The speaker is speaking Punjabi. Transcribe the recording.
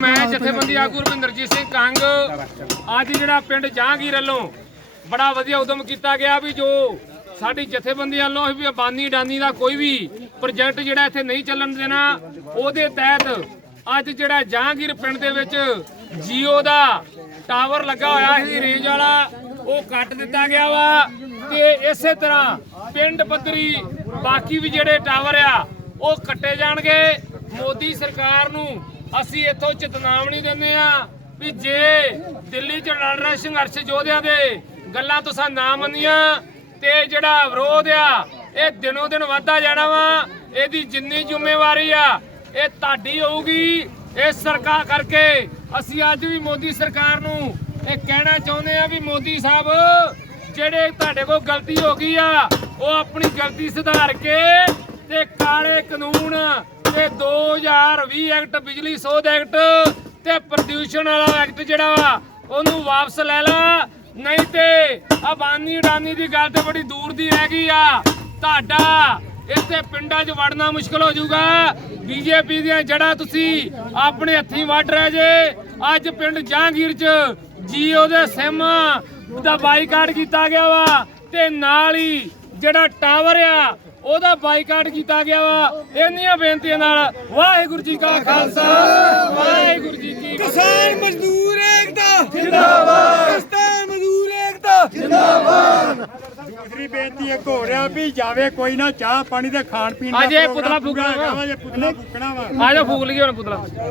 ਮੈਂ ਜਥੇਬੰਦੀ ਆਗੂ ਰਵਿੰਦਰਜੀਤ ਸਿੰਘ ਕੰਗ। ਅੱਜ ਜਿਹੜਾ ਪਿੰਡ ਜਹਾਂਗੀਰ ਵੱਲੋਂ ਬੜਾ ਵਧੀਆ ਉਦਮ ਕੀਤਾ ਗਿਆ ਵੀ ਜੋ ਸਾਡੀ ਜਥੇਬੰਦੀ ਵੱਲੋਂ ਵੀ ਬਾਨੀ ਡਾਨੀ ਦਾ ਕੋਈ ਵੀ ਪ੍ਰੋਜੈਕਟ ਜਿਹੜਾ ਇੱਥੇ ਨਹੀਂ ਚੱਲਣ ਦੇਣਾ, ਉਹਦੇ ਤਹਿਤ ਅੱਜ ਜਿਹੜਾ ਜਹਾਂਗੀਰ ਪਿੰਡ ਦੇ ਵਿੱਚ ਜੀਓ ਦਾ ਟਾਵਰ ਲੱਗਾ ਹੋਇਆ ਸੀ ਰੇਂਜ ਵਾਲਾ, ਉਹ ਕੱਟ ਦਿੱਤਾ ਗਿਆ ਵਾ ਤੇ ਇਸੇ ਤਰ੍ਹਾਂ ਪਿੰਡ ਪੱਧਰੀ ਬਾਕੀ ਵੀ ਜਿਹੜੇ ਟਾਵਰ ਆ, ਉਹ ਕੱਟੇ ਜਾਣਗੇ। ਮੋਦੀ ਸਰਕਾਰ ਨੂੰ ਅਸੀਂ ਇੱਥੋਂ ਚੇਤਨਾਵਨੀ ਦਿੰਦੇ ਆ ਵੀ ਜੇ ਦਿੱਲੀ ਚ ਲੜ ਰਹੇ ਸੰਘਰਸ਼ ਯੋਧਿਆਂ ਦੇ, ਗੱਲਾਂ ਤੁਸੀਂ ਨਾ ਮੰਨੀਆਂ ਤੇ ਜਿਹੜਾ ਵਿਰੋਧ ਆ, ਇਹ ਦਿਨੋ ਦਿਨ ਵੱਧਦਾ ਜਾਣਾ ਵਾ, ਇਹਦੀ ਜਿੰਨੀ ਜ਼ਿੰਮੇਵਾਰੀ ਆ, ਇਹ ਤੁਹਾਡੀ ਹੋਊਗੀ ਇਸ ਸਰਕਾਰ ਕਰਕੇ ਅਸੀਂ ਅੱਜ ਵੀ ਮੋਦੀ ਸਰਕਾਰ ਨੂੰ ਇਹ ਕਹਿਣਾ ਚਾਹੁੰਦੇ ਆ ਵੀ ਮੋਦੀ ਸਾਹਿਬ, ਜਿਹੜੇ ਤੁਹਾਡੇ ਕੋਲ ਗਲਤੀ ਹੋ ਗਈ ਆ, ਉਹ ਆਪਣੀ ਗਲਤੀ ਸੁਧਾਰ ਕੇ ਤੇ ਕਾਲੇ ਕਾਨੂੰਨ ਤੇ 2020 ਐਕਟ, ਬਿਜਲੀ ਸੋਧ ਐਕਟ ਤੇ ਪ੍ਰਦੂਸ਼ਣ ਵਾਲਾ ਐਕਟ ਜਿਹੜਾ ਵਾ, ਉਹਨੂੰ ਵਾਪਸ ਲੈ ਲਾ। ਨਹੀਂ ਤੇ ਅਬਾਨੀ ਅਡਾਨੀ ਦੀ ਗੱਲ ਤੇ ਬੜੀ ਦੂਰ ਦੀ ਰਹਿ ਗਈ ਆ। ਤੁਹਾਡਾ ਇੱਥੇ ਪਿੰਡਾਂ 'ਚ ਵੜਨਾ ਮੁਸ਼ਕਲ ਹੋ ਜਾਊਗਾ। ਬੀਜੇਪੀ ਦੀਆਂ ਜੜਾ ਤੁਸੀਂ ਆਪਣੇ ਹੱਥੀਂ ਵੱਢ ਰਹੇ ਜੇ। ਅੱਜ ਪਿੰਡ ਜਹਾਂਗੀਰ 'ਚ ਜੀਓ ਦੇ ਸਿਮ ਦਾ ਬਾਈਕਾਟ ਕੀਤਾ ਗਿਆ ਵਾ ਤੇ ਨਾਲ ਹੀ ਜਿਹੜਾ ਟਾਵਰ ਆ ਉਹਦਾ ਬਾਈਕਾਟ ਕੀਤਾ ਗਿਆ ਵਾ। ਇੰਨੀਆਂ ਬੇਨਤੀਆਂ ਨਾਲ ਵਾਹਿਗੁਰੂ ਜੀ ਕਾ ਖਾਲਸਾ ਵਾਹਿਗੁਰੂ ਜੀ ਕੀ ਫਤਿਹ। ਕਿਸਾਨ ਮਜ਼ਦੂਰ ਏਕਤਾ। ਜਿੰਦਾਬਾਦ। ਕਿਸਾਨ ਮਜ਼ਦੂਰ ਏਕਤਾ। ਦੂਸਰੀ ਬੇਨਤੀ ਇੱਕ ਹੋ ਰਿਹਾ ਵੀ ਜਾਵੇ ਕੋਈ ਨਾ ਚਾਹ ਪਾਣੀ ਤੇ ਖਾਣ ਪੀਣ ਅੱਜ ਇਹ ਪ੍ਰੋਗਰਾਮ ਪੁਤਲਾ ਫੂਕਣਾ ਵਾ। ਹੈਗਾ ਵਾ, ਜੇ ਪੁਤਲਾ ਫੂਕਣਾ ਵਾ। ਆ ਜਾ ਫੂਕ ਲਈਏ ਹੁਣ ਪੁਤਲਾ।